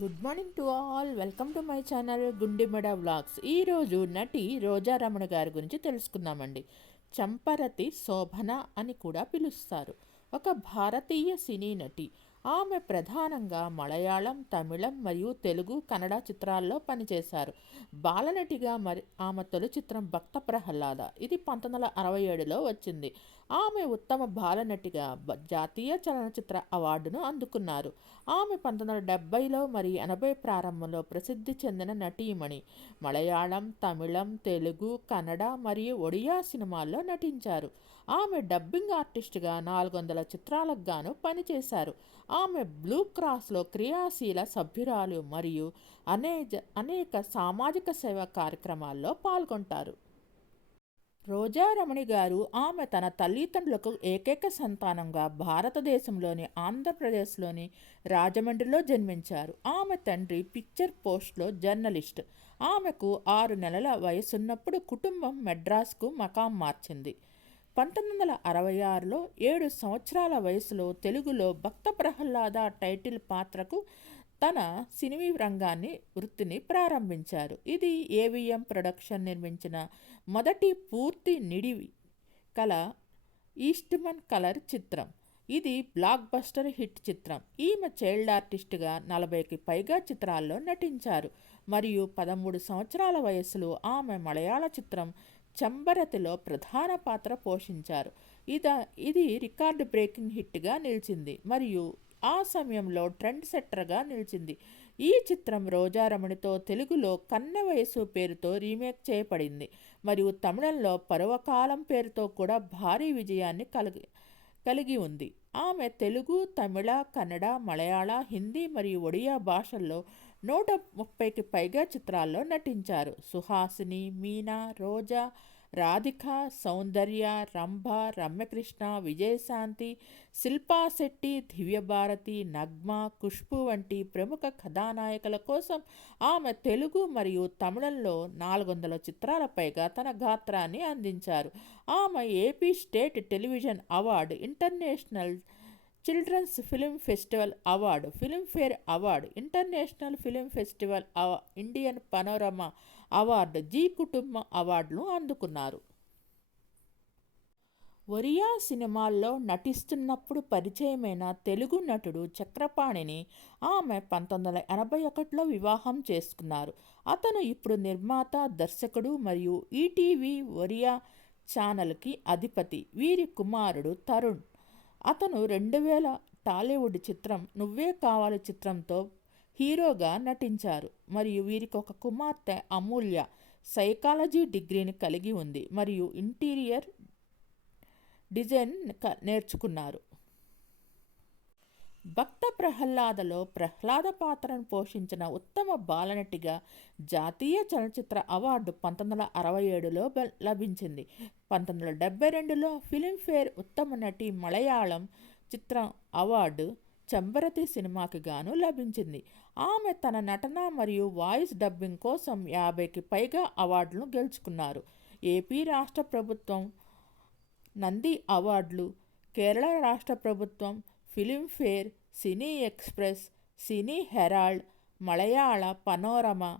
Good morning to all. Welcome to my channel Gundimeda vlogs. ఈరోజు నటి రోజారమణ గారి గురించి తెలుసుకుందామండి. చంపరతి శోభన అని కూడా పిలుస్తారు. ఒక భారతీయ సినీ నటి. ఆమె ప్రధానంగా మలయాళం, తమిళం మరియు తెలుగు, కన్నడ చిత్రాల్లో పనిచేశారు. బాలనటిగా ఆమె తొలి చిత్రం భక్త ప్రహ్లాద. ఇది 1967లో వచ్చింది. ఆమె ఉత్తమ బాలనటిగా జాతీయ చలనచిత్ర అవార్డును అందుకున్నారు. ఆమె 1970లో మరియు 80 ప్రారంభంలో ప్రసిద్ధి చెందిన నటీమణి. మలయాళం, తమిళం, తెలుగు, కన్నడ మరియు ఒడియా సినిమాల్లో నటించారు. ఆమె డబ్బింగ్ ఆర్టిస్టుగా 400 చిత్రాలకు గాను పనిచేశారు. ఆమె బ్లూ క్రాస్లో క్రియాశీల సభ్యురాలు మరియు అనేక సామాజిక సేవా కార్యక్రమాల్లో పాల్గొంటారు. రోజారమణి గారు ఆమె తన తల్లిదండ్రులకు ఏకైక సంతానంగా భారతదేశంలోని ఆంధ్రప్రదేశ్లోని రాజమండ్రిలో జన్మించారు. ఆమె తండ్రి పిక్చర్ పోస్ట్లో జర్నలిస్ట్. ఆమెకు 6 నెలల వయసున్నప్పుడు కుటుంబం మెడ్రాస్కు మకాం మార్చింది. 1966లో 7 సంవత్సరాల వయసులో తెలుగులో భక్త ప్రహ్లాద టైటిల్ పాత్రకు తన సినీ వృత్తిని ప్రారంభించారు. ఇది ఏవిఎం ప్రొడక్షన్ నిర్మించిన మొదటి పూర్తి నిడివి కల ఈస్ట్మన్ కలర్ చిత్రం. ఇది బ్లాక్ బస్టర్ హిట్ చిత్రం. ఈమె చైల్డ్ ఆర్టిస్టుగా 40కి పైగా చిత్రాల్లో నటించారు మరియు 13 సంవత్సరాల వయసులో ఆమె మలయాళ చిత్రం చంబరతిలో ప్రధాన పాత్ర పోషించారు. ఇది రికార్డ్ బ్రేకింగ్ హిట్గా నిలిచింది మరియు ఆ సమయంలో ట్రెండ్ సెట్టర్గా నిలిచింది. ఈ చిత్రం రోజారమణితో తెలుగులో కన్నె వయసు పేరుతో రీమేక్ చేయబడింది మరియు తమిళంలో పర్వకాలం పేరుతో కూడా భారీ విజయాన్ని కలిగి ఉంది. ఆమె తెలుగు, తమిళ, కన్నడ, మలయాళ, హిందీ మరియు ఒడియా భాషల్లో 130కి పైగా చిత్రాల్లో నటించారు. సుహాసిని, మీనా, రోజా, రాధిక, సౌందర్య, రంభ, రమ్యకృష్ణ, విజయశాంతి, శిల్పా శెట్టి, దివ్యభారతి, నగ్మ, ఖుష్బు వంటి ప్రముఖ కథానాయకుల కోసం ఆమె తెలుగు మరియు తమిళంలో 400 చిత్రాల పైగా తన గాత్రాన్ని అందించారు. ఆమె AP state television award, international children's film festival award, Filmfare award, international film festival, Indian Panorama award, Zee కుటుంబ అవార్డులు అందుకున్నారు. ఒరియా సినిమాల్లో నటిస్తున్నప్పుడు పరిచయమైన తెలుగు నటుడు చక్రపాణిని ఆమె 1981లో వివాహం చేసుకున్నారు. అతను ఇప్పుడు నిర్మాత, దర్శకుడు మరియు ఈటీవీ ఒరియా ఛానల్కి అధిపతి. వీరి కుమారుడు తరుణ్. అతను 2000 టాలీవుడ్ చిత్రం నువ్వే కావాలి చిత్రంతో హీరోగా నటించారు మరియు వీరికి ఒక కుమార్తె అమూల్య. సైకాలజీ డిగ్రీని కలిగి ఉంది మరియు ఇంటీరియర్ డిజైన్ నేర్చుకున్నారు. భక్త ప్రహ్లాదలో ప్రహ్లాద పాత్రను పోషించిన ఉత్తమ బాలనటిగా జాతీయ చలనచిత్ర అవార్డు 1967లో లభించింది. 1972లో ఫిల్మ్ఫేర్ ఉత్తమ నటి మలయాళం చిత్రం అవార్డు చంబరతి సినిమాకి గాను లభించింది. ఆమె తన నటన మరియు వాయిస్ డబ్బింగ్ కోసం 50కి పైగా అవార్డులను గెలుచుకున్నారు. ఏపీ రాష్ట్ర ప్రభుత్వం నంది అవార్డులు, కేరళ రాష్ట్ర ప్రభుత్వం ఫిల్మ్ఫేర్, సినీ ఎక్స్ప్రెస్, సినీ హెరాల్డ్, మలయాళ పనోరమా,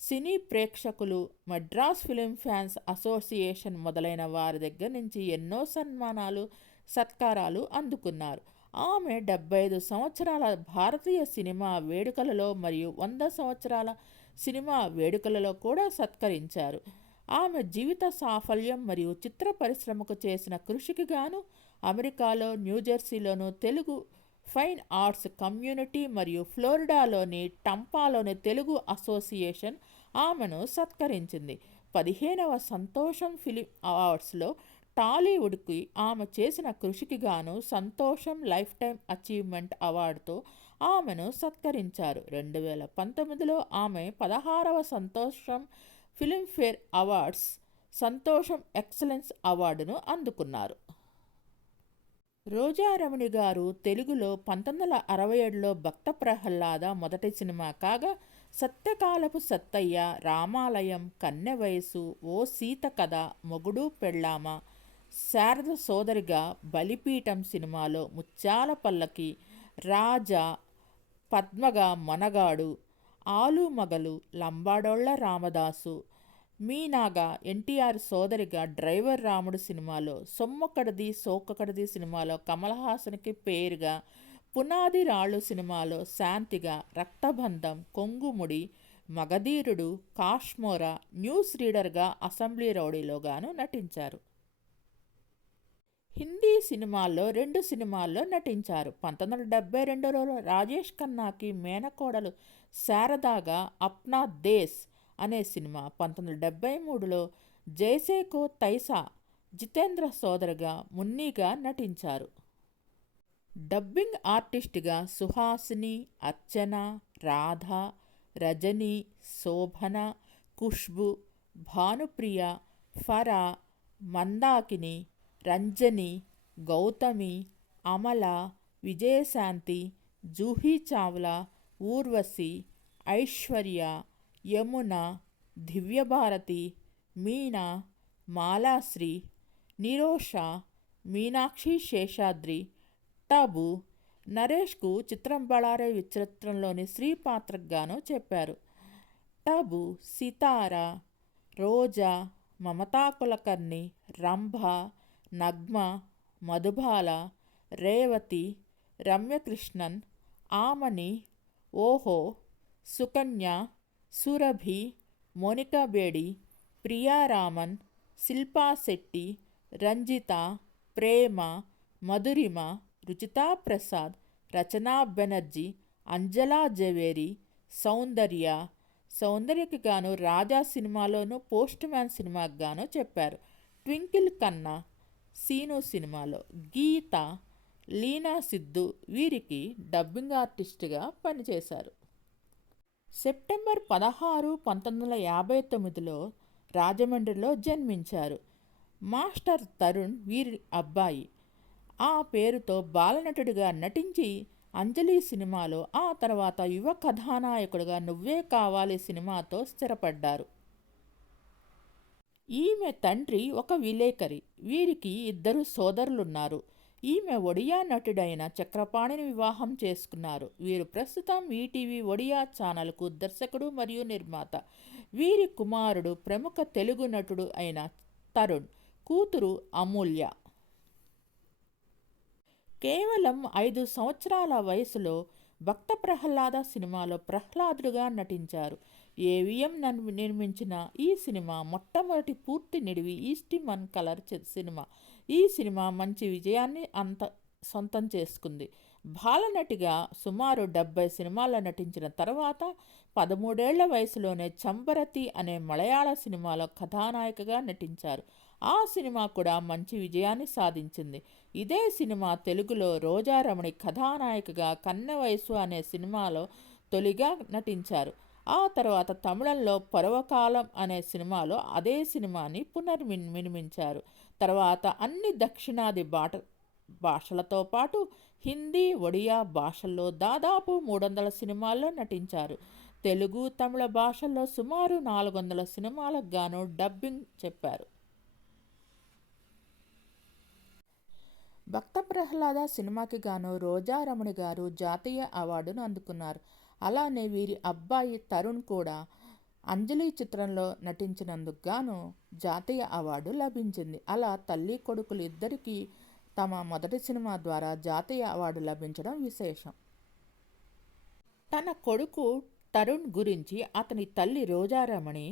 సినీ ప్రేక్షకులు, మద్రాస్ ఫిలిం ఫ్యాన్స్ అసోసియేషన్ మొదలైన వారి దగ్గర నుంచి ఎన్నో సన్మానాలు, సత్కారాలు అందుకున్నారు. ఆమె 75 సంవత్సరాల భారతీయ సినిమా వేడుకలలో మరియు 100 సంవత్సరాల సినిమా వేడుకలలో కూడా సత్కరించారు. ఆమె జీవిత సాఫల్యం మరియు చిత్ర పరిశ్రమకు చేసిన కృషికి గాను అమెరికాలో న్యూజెర్సీలోను తెలుగు ఫైన్ ఆర్ట్స్ కమ్యూనిటీ మరియు ఫ్లోరిడాలోని టంపాలోని తెలుగు అసోసియేషన్ ఆమెను సత్కరించింది. 15వ సంతోషం ఫిలిం అవార్డ్స్లో టాలీవుడ్కి ఆమె చేసిన కృషికి గాను సంతోషం లైఫ్ టైం అచీవ్మెంట్ అవార్డుతో ఆమెను సత్కరించారు. 2019లో ఆమె 16వ సంతోషం ఫిల్మ్ఫేర్ అవార్డ్స్ సంతోషం ఎక్సలెన్స్ అవార్డును అందుకున్నారు. రోజారమణి గారు తెలుగులో 1967లో భక్త ప్రహ్లాద మొదటి సినిమా కాగా, సత్యకాలపు సత్తయ్య, రామాలయం, కన్నె వయసు, ఓ సీత కథ, మొగుడు పెళ్ళామ, శారద సోదరిగా, బలిపీఠం సినిమాలో, ముత్యాల పల్లకి, రాజా, పద్మగా మనగాడు, ఆలు మగలు, లంబాడోళ్ల రామదాసు, మీనాగా ఎన్టీఆర్ సోదరిగా డ్రైవర్ రాముడు సినిమాలో, సొమ్మొకటిది సోకొకటిది సినిమాలో కమల్ హాసన్కి పేరుగా, పునాది రాళ్ళు సినిమాలో శాంతిగా, రక్తబంధం, కొంగుముడి, మగధీరుడు, కాశ్మోరా, న్యూస్ రీడర్గా, అసెంబ్లీ రౌడీలోగాను నటించారు. హిందీ సినిమాల్లో 2 సినిమాల్లో నటించారు. 1972లో రాజేష్ ఖన్నాకి మేనకోడలు శారదాగా అప్నా దేశ్ అనే సినిమా, 1973లో జైసేకో తైసా జితేంద్ర సోదరిగా మున్నీగా నటించారు. డబ్బింగ్ ఆర్టిస్ట్గా సుహాసిని, అర్చన, రాధ, రజని, శోభన, ఖుష్బు, భానుప్రియ, ఫరా, మందాకిని, రంజని, గౌతమి, అమల, విజయశాంతి, జూహీ చావ్లా, ఊర్వశి, ఐశ్వర్య, యమున, దివ్యభారతి, మీనా, మాలాశ్రీ, నిరోష, మీనాక్షి శేషాద్రి, టబు, నరేష్కు చిత్రం బళారే విచిత్రంలోని స్త్రీ పాత్రకు గాను చెప్పారు. టబు, సితార, రోజా, మమతా కులకర్ణి, రంభ, నగ్మ, మధుబాల, రేవతి, రమ్యకృష్ణన్, ఆమని, ఓహో, సుకన్య, సురభి, మోనికా బేడి, ప్రియారామన్, శిల్పా శెట్టి, రంజిత, ప్రేమ, మధురిమ, రుచితా ప్రసాద్, రచనా బెనర్జీ, అంజలా జవేరి, సౌందర్యకి గాను రాజా సినిమాలోను, పోస్ట్ మ్యాన్ సినిమాకి గాను చెప్పారు. ట్వింకిల్ ఖన్నా, సీను సినిమాలో, గీత, లీనా సిద్ధు వీరికి డబ్బింగ్ ఆర్టిస్టుగా పనిచేశారు. సెప్టెంబర్ 16, 1959లో రాజమండ్రిలో జన్మించారు. మాస్టర్ తరుణ్ వీరి అబ్బాయి. ఆ పేరుతో బాలనటుడిగా నటించి అంజలి సినిమాలో, ఆ తర్వాత యువ కథానాయకుడిగా నువ్వే కావాలి సినిమాతో స్థిరపడ్డారు. ఈమె తండ్రి ఒక విలేకరి. వీరికి 2 సోదరులున్నారు. ఈమె ఒడియా నటుడైన చక్రపాణిని వివాహం చేసుకున్నారు. వీరు ప్రస్తుతం ఈటీవీ ఒడియా ఛానల్కు దర్శకుడు మరియు నిర్మాత. వీరి కుమారుడు ప్రముఖ తెలుగు నటుడు అయిన తరుణ్, కూతురు అమూల్య. కేవలం 5 సంవత్సరాల వయసులో భక్త ప్రహ్లాద సినిమాలో ప్రహ్లాదుడుగా నటించారు. ఏవిఎం నిర్మించిన ఈ సినిమా మొట్టమొదటి పూర్తి నిడివి ఈస్టిమన్ కలర్ సినిమా. ఈ సినిమా మంచి విజయాన్ని సొంతం చేసుకుంది. బాలనటిగా సుమారు 70 సినిమాల్లో నటించిన తర్వాత 13 ఏళ్ల వయసులోనే చంబరతి అనే మలయాళ సినిమాలో కథానాయికగా నటించారు. ఆ సినిమా కూడా మంచి విజయాన్ని సాధించింది. ఇదే సినిమా తెలుగులో రోజారమణి కథానాయికగా కన్నె వయసు అనే సినిమాలో తొలిగా నటించారు. ఆ తర్వాత తమిళంలో పర్వకాలం అనే సినిమాలో అదే సినిమాని పునర్నిర్మించారు. తర్వాత అన్ని దక్షిణాది భాషలతో పాటు హిందీ, ఒడియా భాషల్లో దాదాపు 300 సినిమాల్లో నటించారు. తెలుగు, తమిళ భాషల్లో సుమారు 400 సినిమాలకు గాను డబ్బింగ్ చెప్పారు. భక్త ప్రహ్లాద సినిమాకి గాను రోజారమణి గారు జాతీయ అవార్డును అందుకున్నారు. అలానే వీరి అబ్బాయి తరుణ్ కూడా అంజలి చిత్రంలో నటించినందుకు గాను జాతీయ అవార్డు లభించింది. అలా తల్లి కొడుకులు ఇద్దరికీ తమ మొదటి సినిమా ద్వారా జాతీయ అవార్డు లభించడం విశేషం. తన కొడుకు తరుణ్ గురించి అతని తల్లి రోజారమణి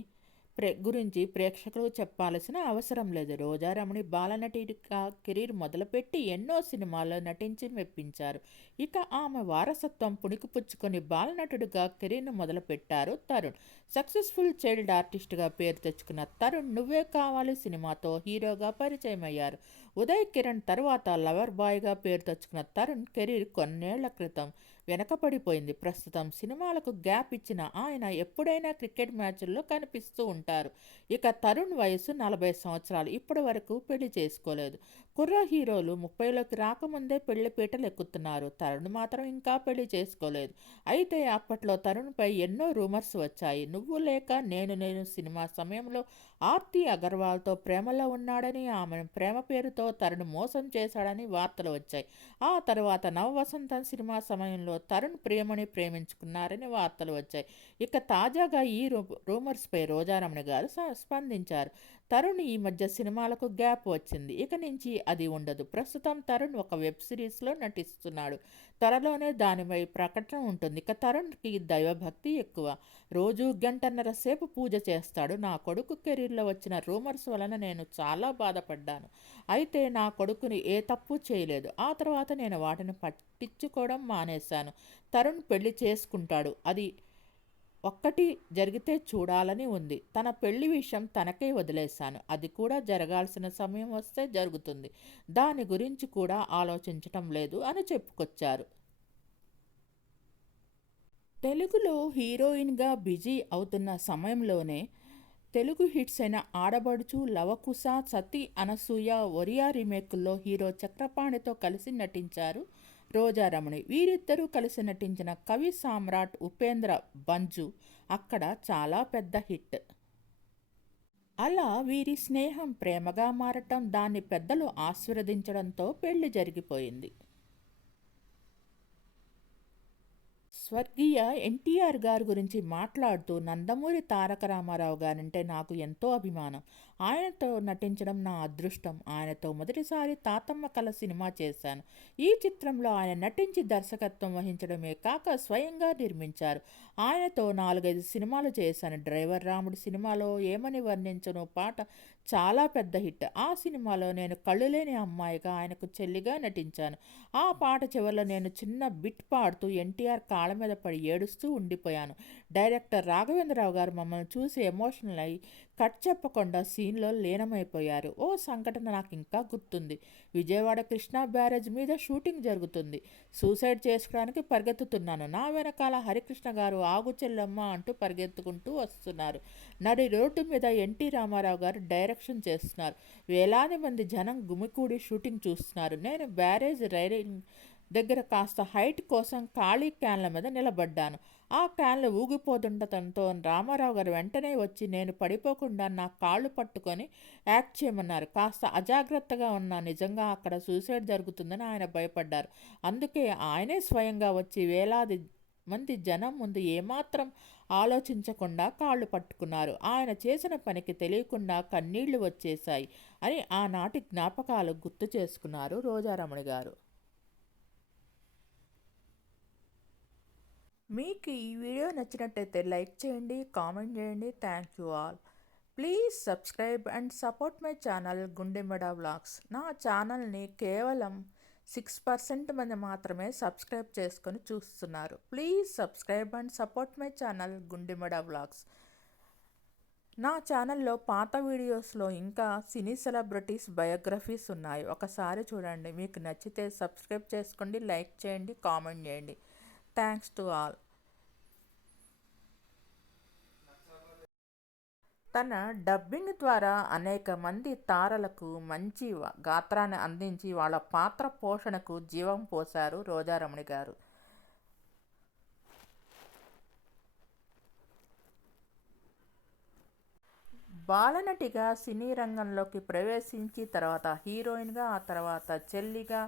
గురించి ప్రేక్షకులు చెప్పాల్సిన అవసరం లేదు. రోజారమణి బాలనటిగా కెరీర్ మొదలుపెట్టి ఎన్నో సినిమాల్లో నటించి మెప్పించారు. ఇక ఆమె వారసత్వం పుణికిపుచ్చుకొని బాలనటుడిగా కెరీర్ను మొదలుపెట్టారు తరుణ్. సక్సెస్ఫుల్ చైల్డ్ ఆర్టిస్ట్గా పేరు తెచ్చుకున్న తరుణ్ నువ్వే కావాలి సినిమాతో హీరోగా పరిచయమయ్యారు. ఉదయ్ కిరణ్ తర్వాత లవర్ బాయ్గా పేరు తెచ్చుకున్న తరుణ్ కెరీర్ కొన్నేళ్ల క్రితం వెనకపడిపోయింది. ప్రస్తుతం సినిమాలకు గ్యాప్ ఇచ్చిన ఆయన ఎప్పుడైనా క్రికెట్ మ్యాచ్ల్లో కనిపిస్తూ ఉంటారు. ఇక తరుణ్ వయసు 40 సంవత్సరాలు. ఇప్పటి వరకు పెళ్లి చేసుకోలేదు. కుర్ర హీరోలు 30లోకి రాకముందే పెళ్లి పీటలు ఎక్కుతున్నారు. తరుణ్ మాత్రం ఇంకా పెళ్లి చేసుకోలేదు. అయితే అప్పట్లో తరుణ్పై ఎన్నో రూమర్స్ వచ్చాయి. నువ్వు లేక నేను సినిమా సమయంలో ఆర్తి అగర్వాల్తో ప్రేమలో ఉన్నాడని, ఆమెను ప్రేమ పేరుతో తరుణ్ మోసం చేశాడని వార్తలు వచ్చాయి. ఆ తర్వాత నవవసంతం సినిమా సమయంలో తరుణ్ ప్రియమణి ప్రేమించుకున్నారని వార్తలు వచ్చాయి. ఇక తాజాగా ఈ రూమర్స్పై రోజారమణి గారు స్పందించారు. తరుణ్ ఈ మధ్య సినిమాలకు గ్యాప్ వచ్చింది. ఇక నుంచి అది ఉండదు. ప్రస్తుతం తరుణ్ ఒక వెబ్ సిరీస్లో నటిస్తున్నాడు. త్వరలోనే దానిపై ప్రకటన ఉంటుంది. ఇక తరుణ్కి దైవభక్తి ఎక్కువ. రోజు గంటన్నర సేపు పూజ చేస్తాడు. నా కొడుకు కెరీర్లో వచ్చిన రూమర్స్ వలన నేను చాలా బాధపడ్డాను. అయితే నా కొడుకుని ఏ తప్పు చేయలేదు. ఆ తర్వాత నేను వాటిని పట్టించుకోవడం మానేశాను. తరుణ్ పెళ్లి చేసుకుంటాడు. అది ఒక్కటి జరిగితే చూడాలని ఉంది. తన పెళ్లి విషయం తనకే వదిలేశాను. అది కూడా జరగాల్సిన సమయం వస్తే జరుగుతుంది. దాని గురించి కూడా ఆలోచించటం లేదు అని చెప్పుకొచ్చారు. తెలుగులో హీరోయిన్గా బిజీ అవుతున్న సమయంలోనే తెలుగు హిట్స్ అయిన ఆడబడుచు, లవకుశ, సతీ అనసూయ, ఒరియా రీమేకుల్లో హీరో చక్రపాణితో కలిసి నటించారు రోజారమణి. వీరిద్దరూ కలిసి నటించిన కవి సామ్రాట్ ఉపేంద్ర బంజు అక్కడ చాలా పెద్ద హిట్. అలా వీరి స్నేహం ప్రేమగా మారటం, దాన్ని పెద్దలు ఆశీర్వదించడంతో పెళ్లి జరిగిపోయింది. స్వర్గీయ ఎన్టీఆర్ గారి గురించి మాట్లాడుతూ నందమూరి తారక రామారావు గారంటే నాకు ఎంతో అభిమానం. ఆయనతో నటించడం నా అదృష్టం. ఆయనతో మొదటిసారి తాతమ్మ కళ సినిమా చేశాను. ఈ చిత్రంలో ఆయన నటించి దర్శకత్వం వహించడమే కాక స్వయంగా నిర్మించారు. ఆయనతో 4-5 సినిమాలు చేశాను. డ్రైవర్ రాముడు సినిమాలో ఏమని వర్ణించను పాట చాలా పెద్ద హిట్. ఆ సినిమాలో నేను కళ్ళు లేని అమ్మాయిగా ఆయనకు చెల్లిగా నటించాను. ఆ పాట చివరిలో నేను చిన్న బిట్ పాడుతూ ఎన్టీఆర్ కాళ్ళ మీద పడి ఏడుస్తూ ఉండిపోయాను. డైరెక్టర్ రాఘవేంద్రరావు గారు మమ్మల్ని చూసి ఎమోషనల్ అయి కట్ చెప్పకుండా సీన్లో లీనమైపోయారు. ఓ సంఘటన నాకు ఇంకా గుర్తుంది. విజయవాడ కృష్ణా బ్యారేజ్ మీద షూటింగ్ జరుగుతుంది. సూసైడ్ చేసుకోవడానికి పరిగెత్తుతున్నాను. నా వెనకాల హరికృష్ణ గారు ఆగు చెల్లమ్మ అంటూ పరిగెత్తుకుంటూ వస్తున్నారు. నడి రోడ్డు మీద ఎన్టీ రామారావు గారు డైరెక్షన్ చేస్తున్నారు. వేలాది మంది జనం గుమికూడి షూటింగ్ చూస్తున్నారు. నేను బ్యారేజ్ రైలింగ్ దగ్గర కాస్త హైట్ కోసం ఖాళీ క్యాన్ల మీద నిలబడ్డాను. ఆ క్యాన్లు ఊగిపోతుండటంతో రామారావు గారు వెంటనే వచ్చి నేను పడిపోకుండా నా కాళ్ళు పట్టుకొని యాక్ట్ చేయమన్నారు. కాస్త అజాగ్రత్తగా ఉన్నా. నిజంగా అక్కడ సూసైడ్ జరుగుతుందని ఆయన భయపడ్డారు. అందుకే ఆయనే స్వయంగా వచ్చి వేలాది మంది జనం ముందు ఏమాత్రం ఆలోచించకుండా కాళ్ళు పట్టుకున్నారు. ఆయన చేసిన పనికి తెలియకుండా కన్నీళ్లు వచ్చేశాయి అని ఆనాటి జ్ఞాపకాలు గుర్తు చేసుకున్నారు రోజారమణి గారు. మీకు ఈ వీడియో నచ్చినట్టయితే లైక్ చేయండి, కామెంట్ చేయండి. Thank you all. Please subscribe and support my channel Gundemeda vlogs. నా ఛానల్ని కేవలం 6% మంది మాత్రమే సబ్స్క్రైబ్ చేసుకొని చూస్తున్నారు. Please subscribe and support my channel Gundemeda vlogs. నా ఛానల్లో పాత వీడియోస్లో ఇంకా సినీ సెలబ్రిటీస్ బయోగ్రఫీస్ ఉన్నాయి. ఒకసారి చూడండి. మీకు నచ్చితే సబ్స్క్రైబ్ చేసుకోండి, లైక్ చేయండి, కామెంట్ చేయండి. Thanks to all. తన డబ్బింగ్ ద్వారా అనేక మంది తారలకు మంచి గాత్రాన్ని అందించి వాళ్ళ పాత్ర పోషణకు జీవం పోశారు రోజారమణి గారు. బాలనటిగా సినీ రంగంలోకి ప్రవేశించి తర్వాత హీరోయిన్గా, ఆ తర్వాత చెల్లిగా,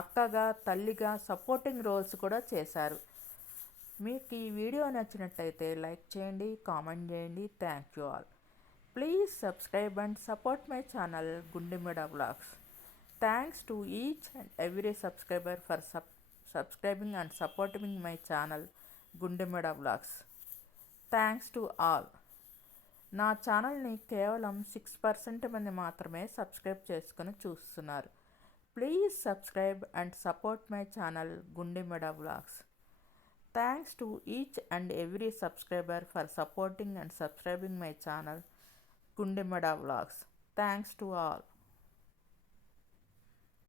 అక్కగా, తల్లిగా సపోర్టింగ్ రోల్స్ కూడా చేశారు. మీకు ఈ వీడియో నచ్చినట్టయితే లైక్ చేయండి, కామెంట్ చేయండి. Thank you all. Please subscribe and support my channel Gundemeda vlogs. Thanks to each and every subscriber for subscribing and supporting my channel Gundemeda vlogs. Thanks to all. నా ఛానల్ని కేవలం 6% మంది మాత్రమే సబ్స్క్రైబ్ చేసుకొని చూస్తున్నారు. Please subscribe and support my channel Gundemeda vlogs. Thanks to each and every subscriber for supporting and subscribing my channel Gundemeda vlogs. Thanks to all.